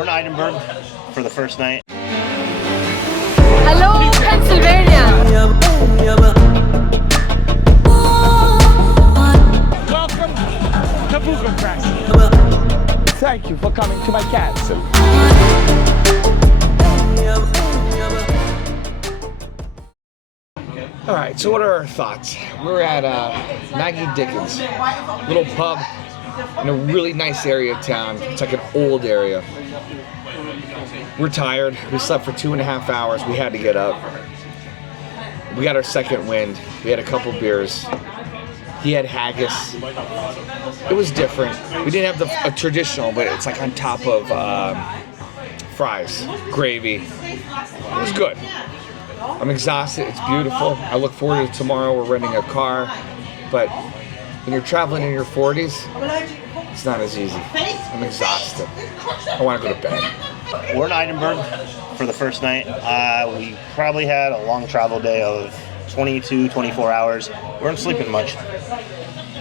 We're in Edinburgh for the first night. Hello, Pennsylvania. Welcome to Balkans. Thank you for coming to my castle. All right, so what are our thoughts? We're at Maggie Dickens, little pub in a really nice area of town. It's like an old area. We're tired. We slept for 2.5 hours. We had to get up. We got our second wind. We had a couple beers. He had haggis. It was different. We didn't have a traditional, but it's like on top of fries, gravy. It was good. I'm exhausted. It's beautiful. I look forward to tomorrow. We're renting a car. But when you're traveling in your 40s, it's not as easy. I'm exhausted. I want to go to bed. We're in Edinburgh for the first night. We probably had a long travel day of 22, 24 hours. We weren't sleeping much.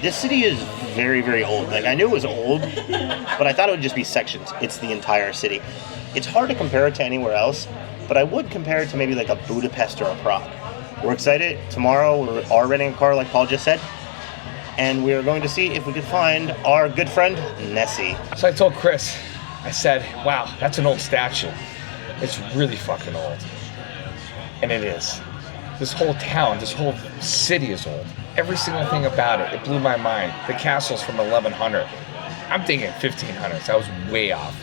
This city is very, very old. Like, I knew it was old, but I thought it would just be sections. It's the entire city. It's hard to compare it to anywhere else, but I would compare it to maybe like a Budapest or a Prague. We're excited. Tomorrow we are renting a car, like Paul just said, and we are going to see if we can find our good friend, Nessie. So I told Chris, I said, wow, that's an old statue. It's really fucking old. And it is. This whole town, this whole city is old. Every single thing about it blew my mind. The castle's from 1100. I'm thinking 1500s. I was way off.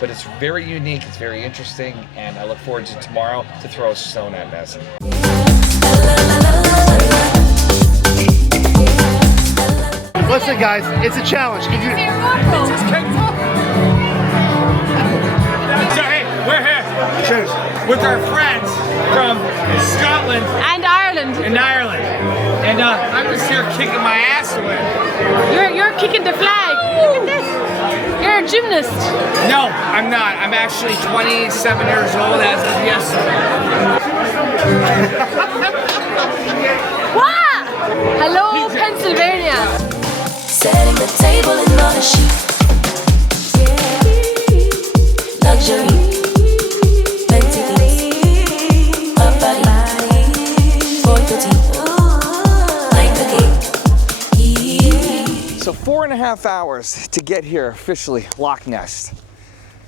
But it's very unique, it's very interesting, and I look forward to tomorrow to throw a stone at Nessie. Listen, guys, it's a challenge. So hey, we're here. Cheers. With our friends from Scotland And Ireland. and Ireland. And I'm just here kicking my ass away. You're kicking the flag. Look at this. You're a gymnast. No, I'm not. I'm actually 27 years old as of yesterday. What? Hello, Pennsylvania. Setting the table in on a sheet. Luxury. Plenty things. A body. For the team. Like a game. So 4.5 hours to get here officially, Loch Ness.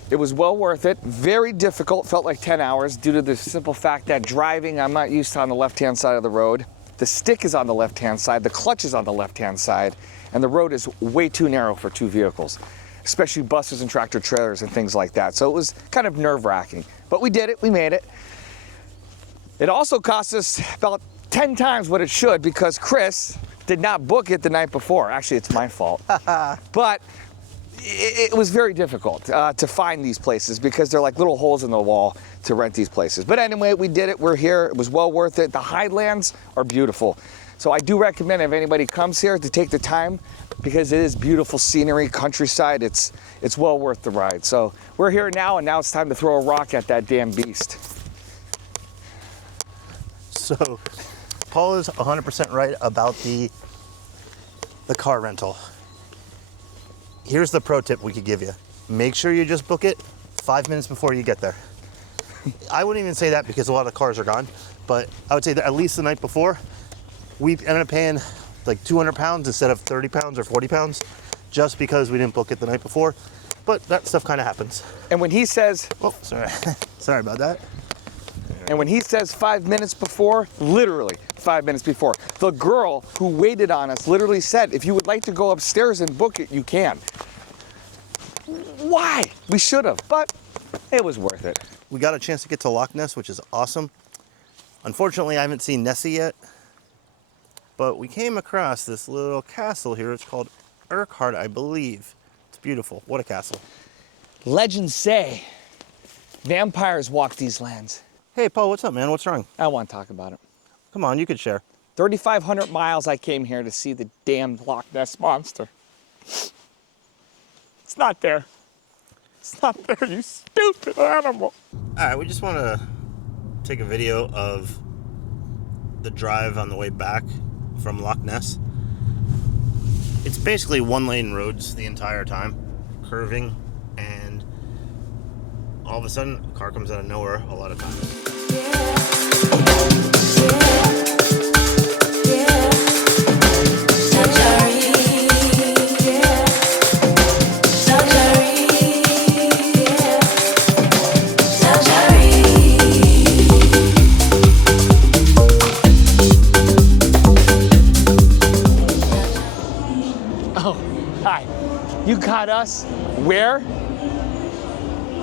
It was well worth it. Very difficult, felt like 10 hours due to the simple fact that driving, I'm not used to on the left-hand side of the road. The stick is on the left-hand side, the clutch is on the left-hand side, and the road is way too narrow for 2 vehicles, especially buses and tractor trailers and things like that. So it was kind of nerve-wracking, but we did it, we made it. It also cost us about 10 times what it should because Chris did not book it the night before. Actually, it's my fault. But it was very difficult to find these places because they're like little holes in the wall to rent these places. But anyway, we did it. We're here. It was well worth it. The Highlands are beautiful. So I do recommend if anybody comes here to take the time because it is beautiful scenery, countryside. It's well worth the ride. So we're here now, and now it's time to throw a rock at that damn beast. So, Paul is 100% right about the car rental. Here's the pro tip we could give you. Make sure you just book it 5 minutes before you get there. I wouldn't even say that because a lot of cars are gone, but I would say that at least the night before, we ended up paying like 200 pounds instead of 30 pounds or 40 pounds just because we didn't book it the night before. But that stuff kind of happens. And when he says, Oh, sorry. Sorry about that. and when he says 5 minutes before, literally 5 minutes before, the girl who waited on us literally said, if you would like to go upstairs and book it, you can. Why? We should have, but it was worth it. We got a chance to get to Loch Ness, which is awesome. Unfortunately, I haven't seen Nessie yet, but we came across this little castle here. It's called Urquhart, I believe. It's beautiful. What a castle. Legends say vampires walk these lands. Hey, Paul, what's up, man? What's wrong? I don't want to talk about it. Come on, you could share. 3,500 miles I came here to see the damned Loch Ness monster. It's not there. It's not there, you stupid animal. All right, we just want to take a video of the drive on the way back from Loch Ness. It's basically one-lane roads the entire time, curving, and all of a sudden, a car comes out of nowhere a lot of times. Oh, hi. You caught us where?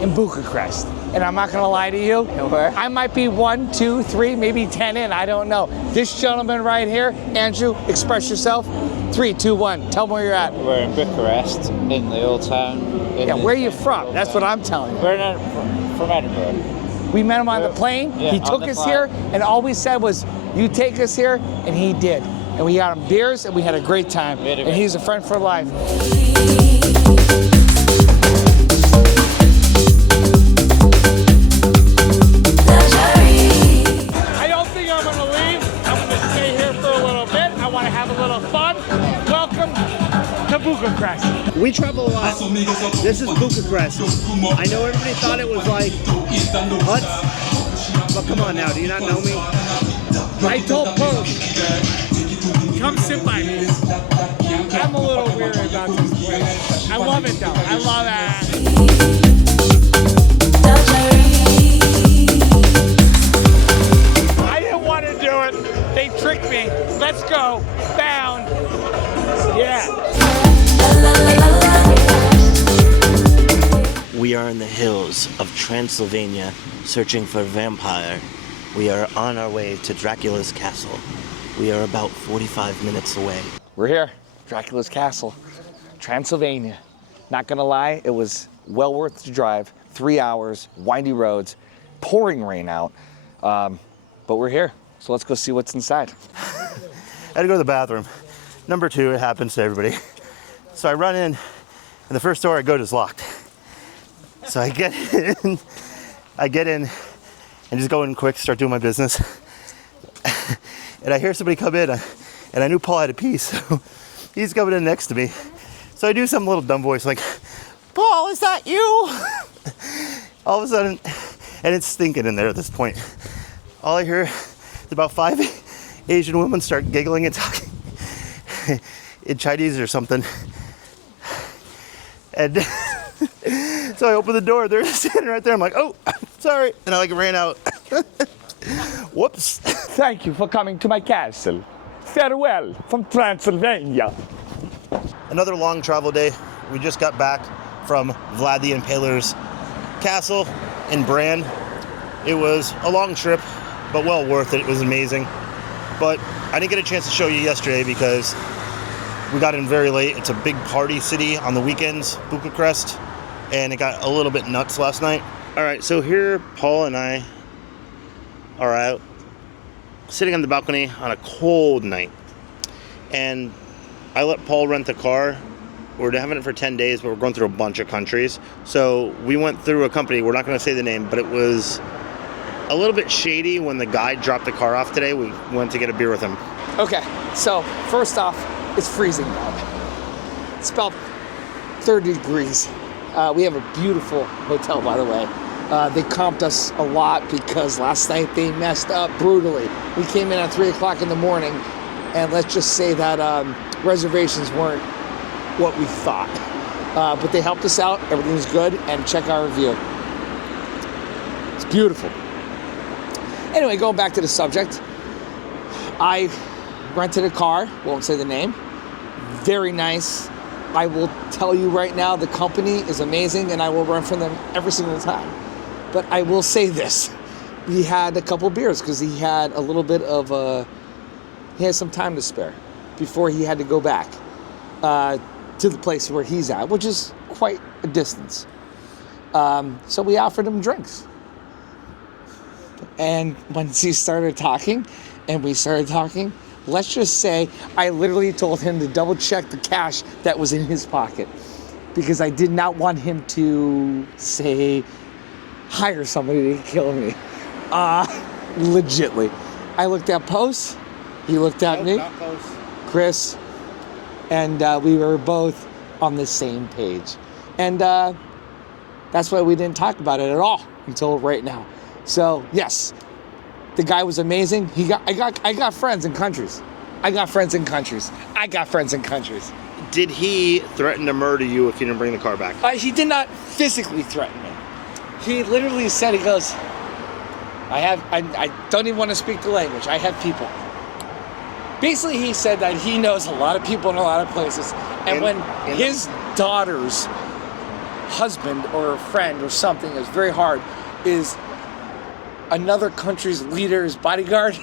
In Bucharest. And I'm not gonna lie to you, I might be 1, 2, 3, maybe 10 in, I don't know. This gentleman right here, Andrew, express yourself. 3, 2, 1, tell me where you're at. We're in Bucharest, in the old town. Yeah, where are you from? That's what I'm telling you. We're from Edinburgh. We met him on the plane, Yeah, he on took the us plane. here, and all we said was, you take us here, and he did. And we got him beers, and we had a great time. And he's a friend for life. I don't think I'm gonna leave. I'm gonna stay here for a little bit. I wanna have a little fun. Welcome to Bucharest. We travel a lot. This is Bucharest. I know everybody thought it was like huts, but come on now, do you not know me? I told Post, come sit by me. I'm a little weird about this place. I love it though. I love it. I didn't want to do it. They tricked me. Let's go. Bound. Yeah. We are in the hills of Transylvania searching for a vampire. We are on our way to Dracula's castle. We are about 45 minutes away. We're here. Dracula's castle. Transylvania. Not gonna lie, it was well worth the drive. 3 hours, windy roads, pouring rain out. But we're here, so let's go see what's inside. I had to go to the bathroom. Number 2, it happens to everybody. So I run in, and the first door I go to is locked. So I get in, and just go in quick, start doing my business. And I hear somebody come in, and I knew Paul had a pee, so he's coming in next to me. So I do some little dumb voice like, Paul, is that you? All of a sudden, and it's stinking in there at this point. All I hear is about 5 Asian women start giggling and talking in Chinese or something. And so I open the door, they're standing right there. I'm like, oh, sorry. And I ran out. Whoops. Thank you for coming to my castle. Farewell from Transylvania. Another long travel day. We just got back from Vlad the Impaler's castle in Bran. It was a long trip, but well worth it. It was amazing. But I didn't get a chance to show you yesterday because we got in very late. It's a big party city on the weekends, Bucharest, and it got a little bit nuts last night. All right, so here Paul and I are out sitting on the balcony on a cold night. And I let Paul rent the car. We're having it for 10 days, but we're going through a bunch of countries. So we went through a company, we're not going to say the name, but it was a little bit shady when the guy dropped the car off today. We went to get a beer with him. Okay, so first off, it's freezing out. It's about 30 degrees. We have a beautiful hotel, by the way. They comped us a lot because last night they messed up brutally. We came in at 3 o'clock in the morning, and let's just say that reservations weren't what we thought. But they helped us out, everything's good, and check our review. It's beautiful. Anyway, going back to the subject, I rented a car, won't say the name, very nice. I will tell you right now, the company is amazing, and I will run from them every single time. But I will say this, we had a couple beers because he had a little bit of he had some time to spare before he had to go back to the place where he's at, which is quite a distance. So we offered him drinks. And once he started talking, and we started talking, let's just say I literally told him to double check the cash that was in his pocket because I did not want him to say, hire somebody to kill me. Legitly. I looked at Post, he looked at me, Not Post. Chris, and we were both on the same page. And That's why we didn't talk about it at all until right now. So yes, the guy was amazing. I got friends in countries. I got friends in countries. Did he threaten to murder you if you didn't bring the car back? He did not physically threaten me. He literally said, he goes, I don't even want to speak the language. I have people. Basically, he said that he knows a lot of people in a lot of places. And when his daughter's husband or friend or something is very hard, is another country's leader's bodyguard,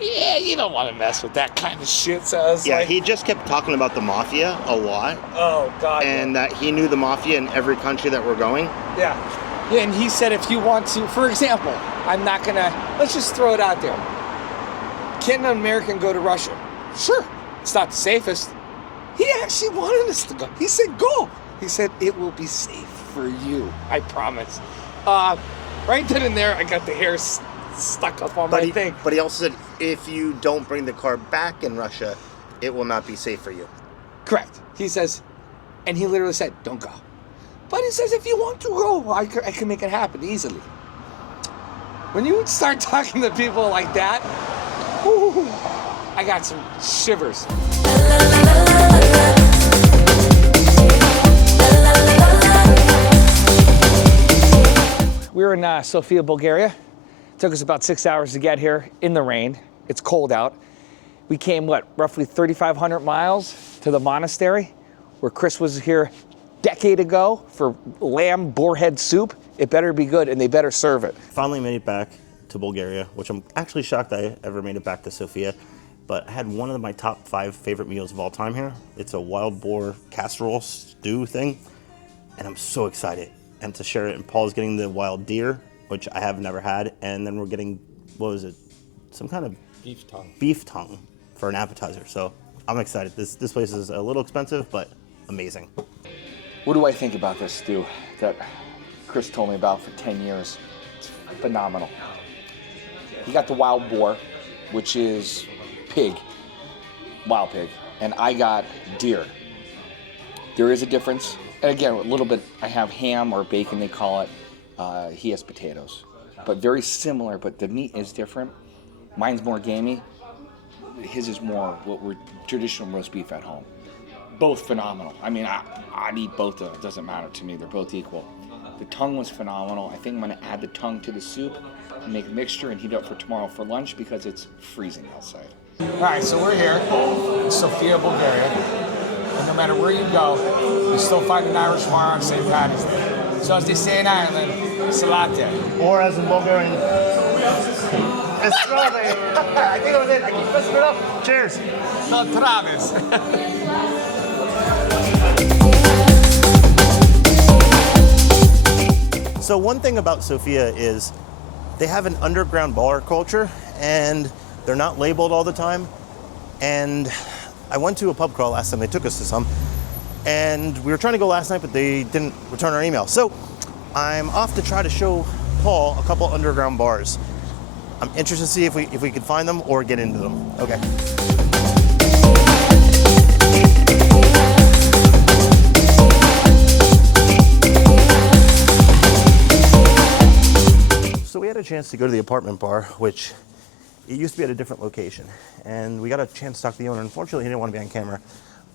yeah, you don't want to mess with that kind of shit. So I was like, he just kept talking about the mafia a lot. Oh, God. And that he knew the mafia in every country that we're going. Yeah, and he said if you want to, for example, I'm not gonna, let's just throw it out there. Can an American go to Russia? Sure, it's not the safest. He actually wanted us to go. He said, go. He said, it will be safe for you, I promise. Right then and there, I got the hair stuck up on my thing. But he also said, if you don't bring the car back in Russia, it will not be safe for you. Correct. He says, and he literally said, don't go. But he says, if you want to go, I can make it happen easily. When you start talking to people like that, whoo, I got some shivers. We're in Sofia, Bulgaria. It took us about 6 hours to get here in the rain. It's cold out. We came, roughly 3,500 miles to the monastery where Chris was here a decade ago for lamb boarhead soup. It better be good and they better serve it. Finally made it back to Bulgaria, which I'm actually shocked I ever made it back to Sofia. But I had one of my top 5 favorite meals of all time here. It's a wild boar casserole stew thing, and I'm so excited. And to share it, and Paul's getting the wild deer, which I have never had, and then we're getting, what was it, some kind of beef tongue for an appetizer. So I'm excited. This place is a little expensive, but amazing. What do I think about this stew that Chris told me about for 10 years? It's phenomenal. You got the wild boar, which is pig, wild pig, and I got deer. There is a difference. And again, a little bit, I have ham or bacon, they call it. He has potatoes. But very similar, but the meat is different. Mine's more gamey. His is more what we're traditional roast beef at home. Both phenomenal. I mean, I'd eat both of them. It doesn't matter to me. They're both equal. The tongue was phenomenal. I think I'm going to add the tongue to the soup and make a mixture and heat up for tomorrow for lunch because it's freezing outside. All right, so we're here in Sofia, Bulgaria. And no matter where you go, you still find an Irish bar on St. Patty's Day. So as they say in Ireland, salate. Or as in Bulgarian, Estrade. I think it was it. I keep messing it up. Cheers. No Travis. So one thing about Sofia is they have an underground bar culture and they're not labeled all the time. And I went to a pub crawl last time, they took us to some, and we were trying to go last night, but they didn't return our email. So I'm off to try to show Paul a couple underground bars. I'm interested to see if we could find them or get into them. Okay. So we had a chance to go to the apartment bar, which it used to be at a different location, and we got a chance to talk to the owner. Unfortunately, he didn't want to be on camera,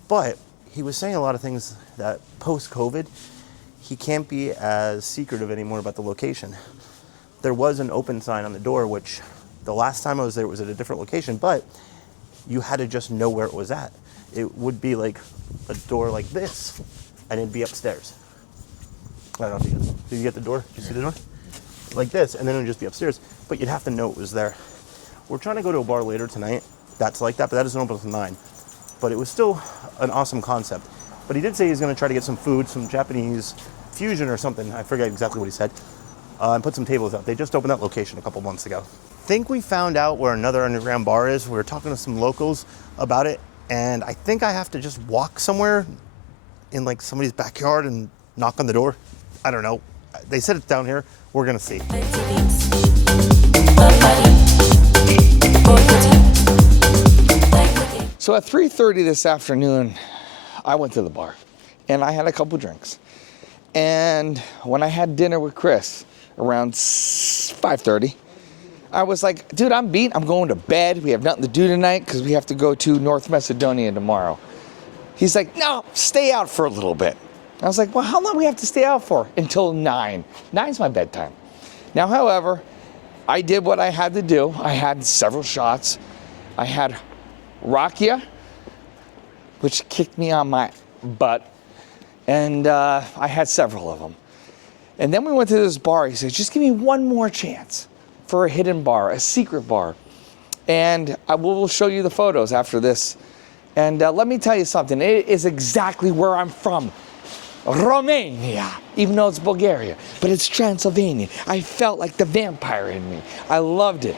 but he was saying a lot of things that post-COVID, he can't be as secretive anymore about the location. There was an open sign on the door, which the last time I was there, it was at a different location, but you had to just know where it was at. It would be like a door like this, and it'd be upstairs. I don't know if you guys, did you get the door? Did you see the door? Like this, and then it would just be upstairs, but you'd have to know it was there. We're trying to go to a bar later tonight that's like that, but that doesn't open until 9. But it was still an awesome concept. But he did say he's going to try to get some food, some Japanese fusion or something. I forget exactly what he said. And put some tables out. They just opened that location a couple months ago. I think we found out where another underground bar is. We were talking to some locals about it, and I think I have to just walk somewhere in like somebody's backyard and knock on the door. I don't know. They said it's down here. We're going to see. So at 3:30 this afternoon, I went to the bar and I had a couple drinks. And when I had dinner with Chris around 5:30, I was like, dude, I'm beat. I'm going to bed. We have nothing to do tonight because we have to go to North Macedonia tomorrow. He's like, no, stay out for a little bit. I was like, well, how long do we have to stay out for? Until 9. 9's my bedtime. Now, however, I did what I had to do. I had several shots. I had rakia, which kicked me on my butt. And I had several of them. And then we went to this bar. He said, just give me one more chance for a hidden bar, a secret bar. And I will show you the photos after this. And let me tell you something. It is exactly where I'm from. Romania, even though it's Bulgaria. But it's Transylvania. I felt like the vampire in me. I loved it.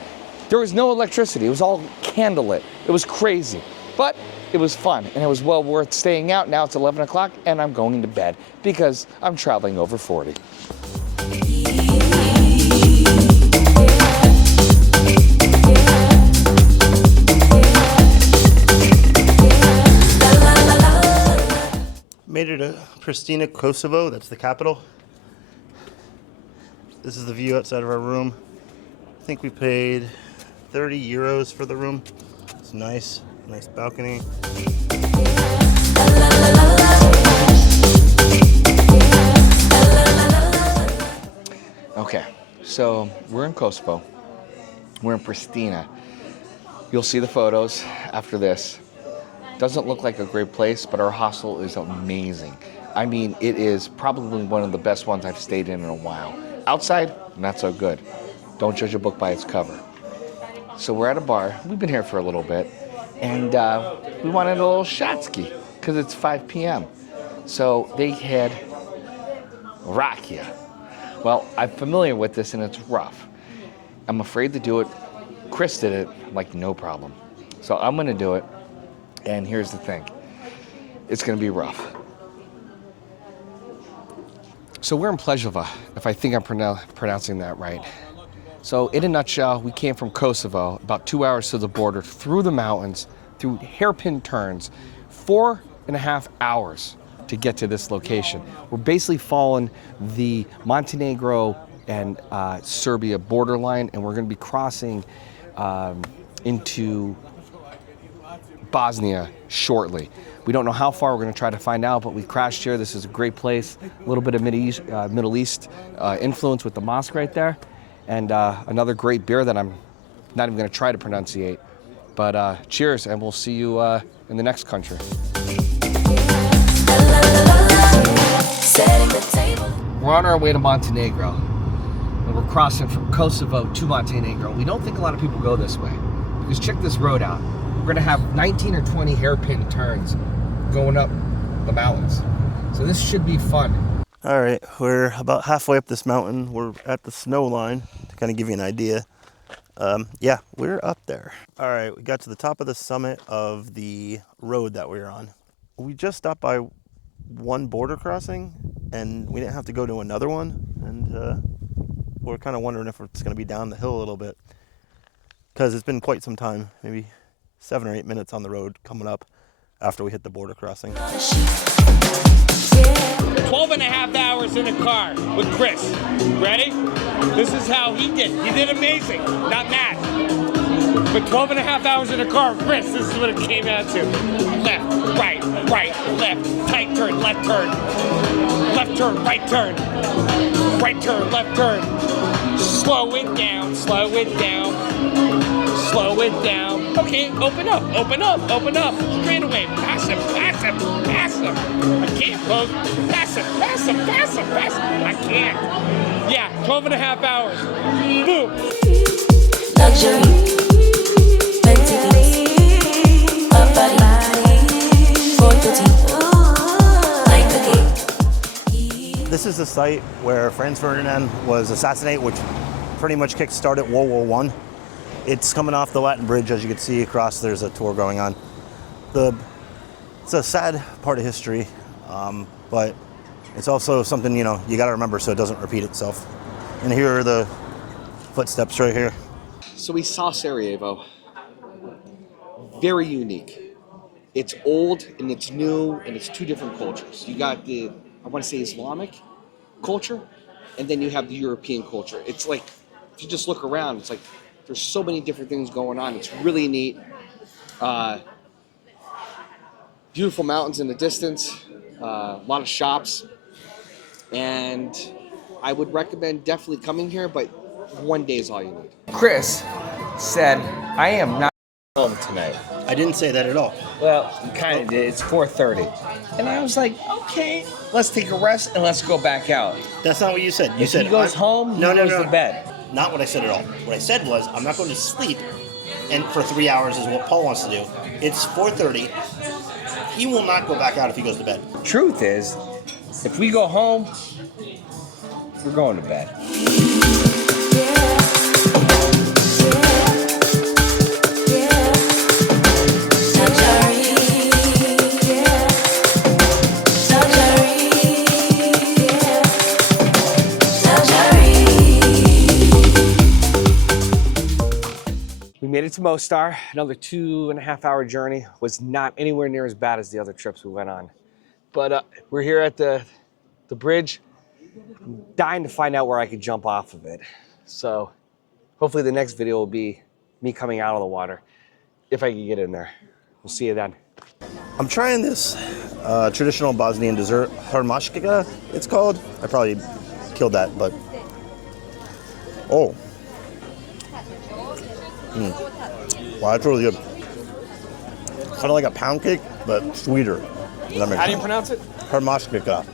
There was no electricity. It was all candlelit. It was crazy. But it was fun, and it was well worth staying out. Now it's 11 o'clock, and I'm going to bed because I'm traveling over 40. Made it to Pristina, Kosovo. That's the capital. This is the view outside of our room. I think we paid 30 euros for the room. It's nice. Nice balcony. Okay, so we're in Kosovo. We're in Pristina. You'll see the photos after this. Doesn't look like a great place, but our hostel is amazing. I mean, it is probably one of the best ones I've stayed in a while. Outside, not so good. Don't judge a book by its cover. So we're at a bar. We've been here for a little bit. And we wanted a little shotski because it's 5 p.m. So they had rakia. Well, I'm familiar with this and it's rough. I'm afraid to do it. Chris did it. I'm like, no problem. So I'm going to do it. And here's the thing. It's going to be rough. So we're in Plejova, if I think I'm pronouncing that right. So in a nutshell, we came from Kosovo, about 2 hours to the border, through the mountains, through hairpin turns, 4.5 hours to get to this location. We're basically following the Montenegro and Serbia borderline, and we're going to be crossing into Bosnia shortly. We don't know how far. We're going to try to find out, but we crashed here. This is a great place. A little bit of Middle East influence with the mosque right there. And another great beer that I'm not even going to try to pronunciate. But cheers, and we'll see you in the next country. We're on our way to Montenegro. And we're crossing from Kosovo to Montenegro. We don't think a lot of people go this way. Because check this road out. We're going to have 19 or 20 hairpin turns going up the mountains. So this should be fun. All right, we're about halfway up this mountain. We're at the snow line to kind of give you an idea. Yeah, we're up there. All right, we got to the top of the summit of the road that we were on. We just stopped by one border crossing, and we didn't have to go to another one. And we're kind of wondering if it's going to be down the hill a little bit, because it's been quite some time, maybe 7 or 8 minutes on the road coming up after we hit the border crossing. 12.5 hours in a car with Chris. Ready? This is how he did. He did amazing. Not Matt. But 12.5 hours in a car with Chris, this is what it came out to. Left, right, left, tight turn, left turn, right turn, left turn. Slow it down, slow it down, slow it down. Okay, open up. Straight away. Pass him. I can't, folks. Pass him. I can't. Yeah, 12.5 hours. Boom. Luxury, plenty, a body, like a game. This is the site where Franz Ferdinand was assassinated, which pretty much kick-started World War I. It's coming off the Latin Bridge, as you can see across. There's a tour going on. It's a sad part of history, but it's also something, you got to remember so it doesn't repeat itself. And here are the footsteps right here. So we saw Sarajevo. Very unique. It's old and it's new and it's two different cultures. You got the, I want to say Islamic, culture, and then you have the European culture. It's like, if you just look around, it's like there's so many different things going on. It's really neat. Beautiful mountains in the distance, a lot of shops, and I would recommend definitely coming here, but one day is all you need. Chris said, I am not home tonight. I didn't say that at all. Well, you kind of did. It's 4:30. And I was like, okay, let's take a rest and let's go back out. That's not what you said. You If said he goes home, he goes to bed. Not what I said at all. What I said was I'm not going to sleep, and for 3 hours is what Paul wants to do. It's 4:30. He will not go back out if he goes to bed. Truth is, if we go home, we're going to bed. We made it to Mostar. Another 2.5 hour journey. Was not anywhere near as bad as the other trips we went on. But we're here at the bridge. I'm dying to find out where I could jump off of it. So hopefully the next video will be me coming out of the water, if I can get in there. We'll see you then. I'm trying this traditional Bosnian dessert, hrmaška, it's called. I probably killed that, but oh. Wow, that's really good. Kind of like a pound cake, but sweeter. How do you pronounce it? Hrmaška.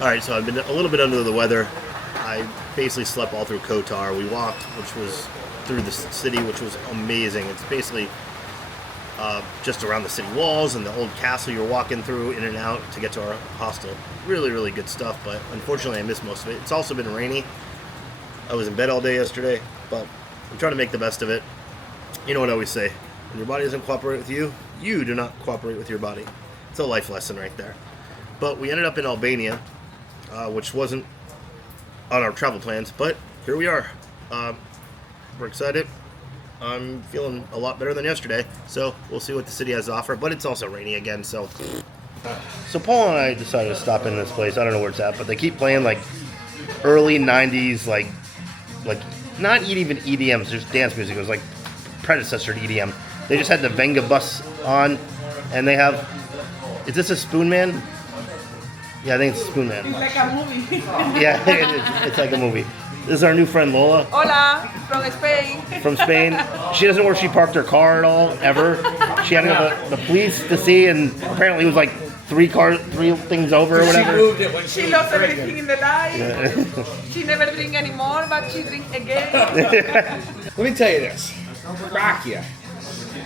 Alright, so I've been a little bit under the weather. I basically slept all through Kotar. We walked, which was through the city, which was amazing. It's basically just around the city walls and the old castle you're walking through in and out to get to our hostel. Really, really good stuff, but unfortunately I missed most of it. It's also been rainy. I was in bed all day yesterday, but I'm trying to make the best of it. You know what I always say, when your body doesn't cooperate with you, you do not cooperate with your body. It's a life lesson right there. But we ended up in Albania, which wasn't on our travel plans, but here we are. We're excited. I'm feeling a lot better than yesterday, so we'll see what the city has to offer, but it's also rainy again, so. So Paul and I decided to stop in this place. I don't know where it's at, but they keep playing like early 90s, like not even EDMs, just dance music. It was like predecessor to EDM. They just had the Venga bus on, and they have, is this a Spoon Man? Yeah, I think it's Spoon Man. It's like a movie. Yeah, it is. It's like a movie. This is our new friend Lola. Hola, from Spain. From Spain. She doesn't know where she parked her car at all, ever. She had to go to the police to see, and apparently it was like three things over or whatever. She moved it when She lost everything in the life. She never drink anymore, but she drink again. Let me tell you this. Rakia,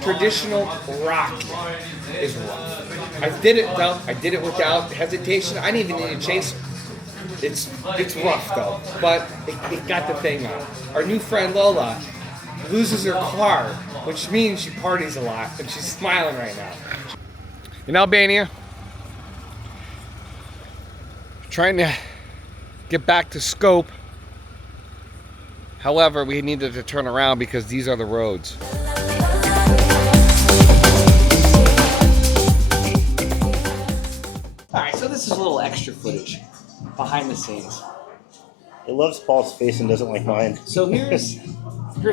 traditional rakia, is rough. I did it though. I did it without hesitation. I didn't even need a chaser. It's rough though, but it got the thing on. Our new friend Lola loses her car, which means she parties a lot, and she's smiling right now. In Albania, trying to get back to Scope. However, we needed to turn around because these are the roads. All right, so this is a little extra footage behind the scenes. It loves Paul's face and doesn't like mine. So here's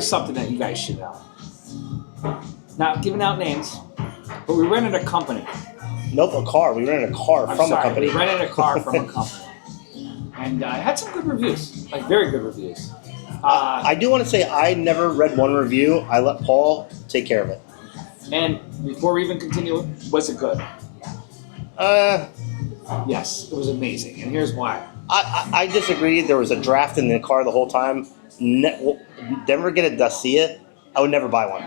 something that you guys should know. Not giving out names, but we rented a company. Nope, a car. We rented a car from a company. We rented a car from a company. And it had some good reviews, like very good reviews. I do want to say I never read one review. I let Paul take care of it. And before we even continue, was it good? Yes, it was amazing, and here's why. I disagree. There was a draft in the car the whole time. Never get a Dacia. I would never buy one.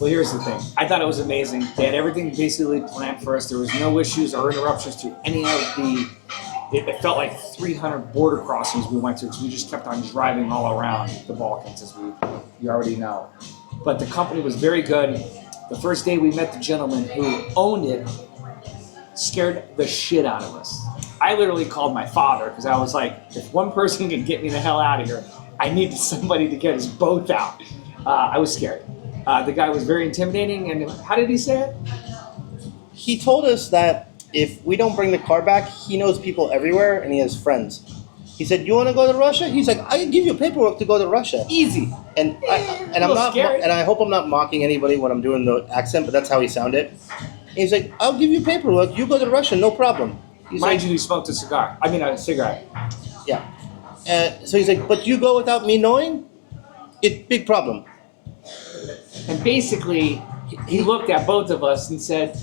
Well, here's the thing. I thought it was amazing. They had everything basically planned for us. There was no issues or interruptions to any of the it felt like 300 border crossings we went through because we just kept on driving all around the Balkans, as you already know. But the company was very good. The first day we met the gentleman who owned it, scared the shit out of us. I literally called my father because I was like, if one person can get me the hell out of here, I needed somebody to get his boat out. I was scared. The guy was very intimidating, and how did he say it? He told us that if we don't bring the car back, he knows people everywhere and he has friends. He said, "You want to go to Russia?" He's like, "I can give you paperwork to go to Russia." Easy. And I'm not, scary. and I hope I'm not mocking anybody when I'm doing the accent, but that's how he sounded. He's like, "I'll give you paperwork. You go to Russia, no problem." He's Mind like, you, he smoked a cigar. I mean, a cigarette. yeah. So he's like, "But you go without me knowing? It's big problem." And basically, he looked at both of us and said,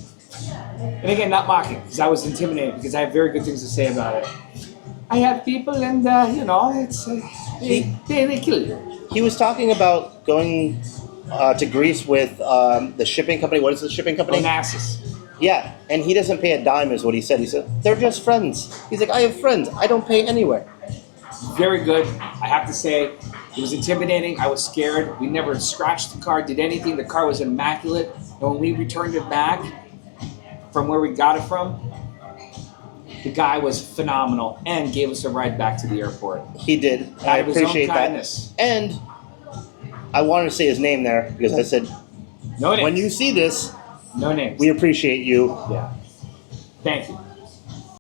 and again, not mocking, because I was intimidated, because I have very good things to say about it. I have people, and it's they kill you. He was talking about going to Greece with the shipping company. What is the shipping company? Onassis. Yeah, and he doesn't pay a dime, is what he said. He said, "They're just friends." He's like, "I have friends. I don't pay anywhere." Very good. I have to say, it was intimidating. I was scared. We never scratched the car, did anything. The car was immaculate. And when we returned it back from where we got it from, the guy was phenomenal and gave us a ride back to the airport. He did. I Out of his own appreciate that. kindness. And I wanted to say his name there because I said, No names. when you see this, No names. we appreciate you. Yeah. Thank you.